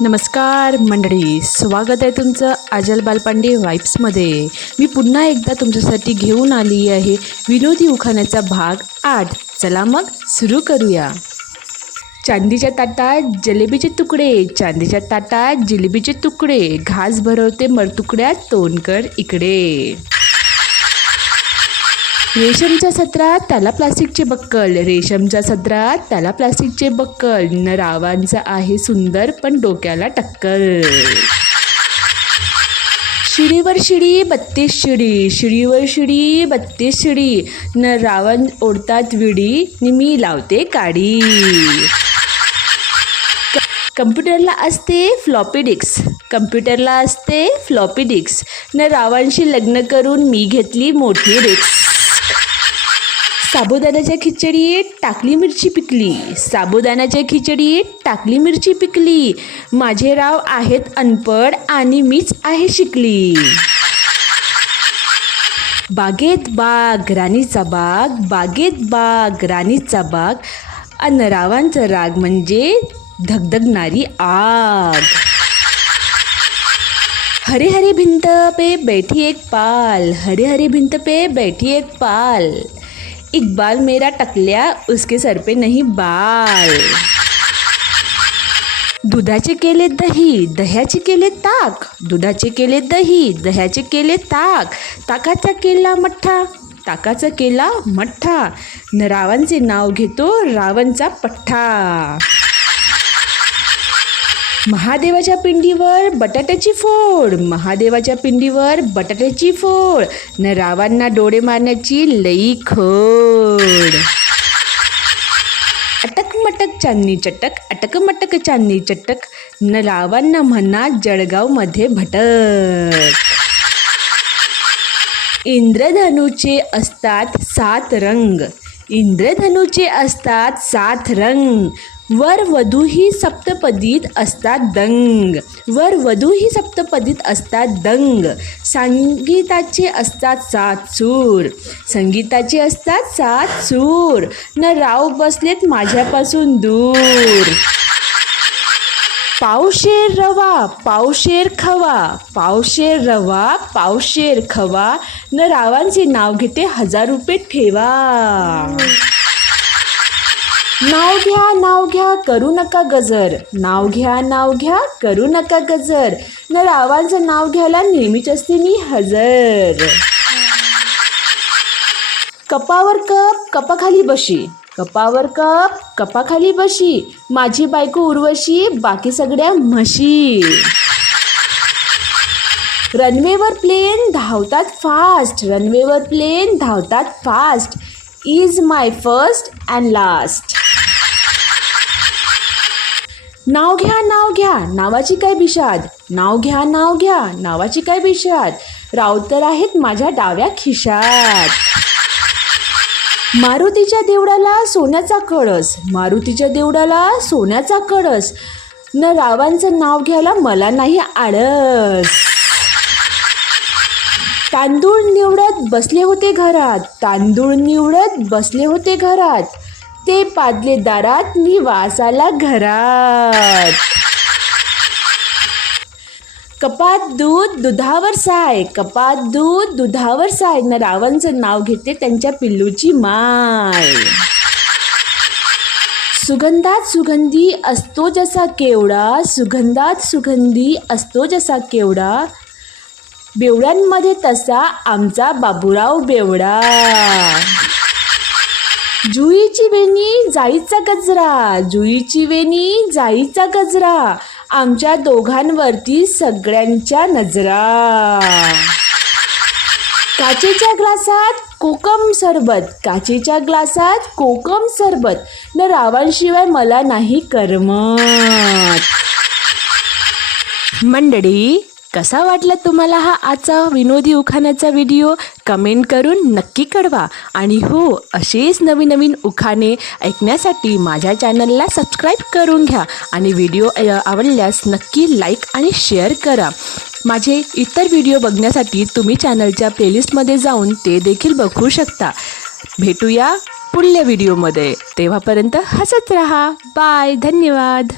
नमस्कार मंडळी, स्वागत आहे तुमचं आजल बालपांडे वाइब्समध्ये। मी पुन्हा एकदा तुमच्यासाठी घेऊन आली आहे विनोदी उखाण्याचा भाग 8। चला मग सुरू करूया। चांदीच्या ताटात जलेबीचे तुकडे, चांदीच्या ताटात जिलेबीचे तुकडे, घास भरवते मरतुकड्यात तोंड कर इकडे। रेशमच्या सत्रात त्याला प्लास्टिकचे बक्कल, रेशमच्या सत्रात त्याला प्लास्टिकचे बक्कल, न रावांचं आहे सुंदर पण डोक्याला टक्कल। शिडीवर शिडी 32 शिडी, शिडीवर शिडी 32 शिडी, न रावण ओढतात विडी, नि मी लावते काडी। कम्प्युटरला असते फ्लॉपी डिस्क, कम्प्युटरला असते फ्लॉपी डिस्क, न रावांशी लग्न करून मी घेतली मोठी रिस्क। साबुदाण्याच्या खिचडीत टाकली मिरची पिकली, साबुदाण्याच्या खिचडीत टाकली मिरची पिकली, माझे राव आहेत अनपढ आणि मीच आहे शिकली। बागेत बाग राणीचा बाग, बागेत बाग राणीचा बाग, अन रावांचा राग म्हणजे धगधगणारी आग। हरे हरे भिंत पे बैठी एक पाल, हरे हरे भिंत पे बैठी एक पाल, इकबाल मेरा टकल्या उसके सर पे नहीं बाल। दुधाचे केले दही, दह्याचे केले ताक, दुधाचे केले दही, दह्याचे केले ताक, ताकाचा केला मठ्ठा, ताकाचा केला मठ्ठा, न रावांचे नाव घेतो रावणचा पठ्ठा। महादेवाच्या पिंडीवर बटाट्याची फोड, महादेवाच्या पिंडीवर बटाट्याची फोड, न रावांना डोळे मारण्याची लई खोड। अटक मटक चांदणी चटक, अटक मटक चांदणी चटक, न रावांना म्हणा जळगावमध्ये भटक। इंद्रधनुचे असतात 7 रंग, इंद्रधनुचे असतात 7 रंग, वर वधू ही सप्तपदीत असतात दंग, वर वधू ही सप्तपदीत असतात दंग। संगीताचे असतात 7 सूर, संगीताचे असतात 7 सूर, न राव बसलेत माझ्यापासून दूर। पावशेर रवा पावशेर खवा, पावशेर रवा पावशेर खवा, न रावांचे नाव घेते 1000 रुपये ठेवा। नाव घ्या करू नका गजर, नाव घ्या करू नका गजर, न रावांचं नाव घ्यायला नेहमीच असते मी हजर। कपावर कप कपाखाली बशी, कपावर कप कपाखाली बशी, माझी बायको उर्वशी बाकी सगळ्या म्हशी। रनवेवर प्लेन धावतात फास्ट, रनवेवर प्लेन धावतात fast, is my first and last. नाव घ्या नावाची काय बिशाद, नाव घ्या नावाची काय बिशाद, राव तर आहेत माझ्या डाव्या खिशात। मारुतीच्या देवळाला सोन्याचा कळस, मारुतीच्या देवळाला सोन्याचा कळस, न रावांचं नाव घ्यायला मला नाही आळस। तांदूळ निवडत बसले होते घरात, तांदूळ निवडत बसले होते घरात, ते पादले दारात मी वासाला घरात। कपात दूध दुधावर साय, कपात दूध दुधावर साय, न रावांचं नाव घेते त्यांच्या पिल्लूची माय। सुगंधात सुगंधी असतो जसा केवडा, सुगंधात सुगंधी असतो जसा केवडा, बेवड्यांमध्ये तसा आमचा बाबूराव बेवडा। जुईची वेणी जाईचा गजरा, जुईची वेणी जाईचा गजरा, आमच्या दोघांवरती सगळ्यांच्या नजरा। काचेच्या ग्लासात कोकम सरबत, काचेच्या ग्लासात कोकम सरबत, न रावांशिवाय मला नाही करमत। मंडळी, कसा वाटला तुम्हाला हा आजचा विनोदी उखाण्याचा व्हिडिओ? कमेंट करून नक्की कळवा। आणि हो, असेच नवीन नवीन उखाणे ऐकण्यासाठी माझ्या चॅनलला सबस्क्राईब करून घ्या आणि व्हिडिओ आवडल्यास नक्की लाईक आणि शेअर करा। माझे इतर व्हिडिओ बघण्यासाठी तुम्ही चॅनलच्या प्लेलिस्टमध्ये जाऊन ते देखील बघू शकता। भेटूया पुढल्या व्हिडिओमध्ये, तेव्हापर्यंत हसत राहा। बाय, धन्यवाद।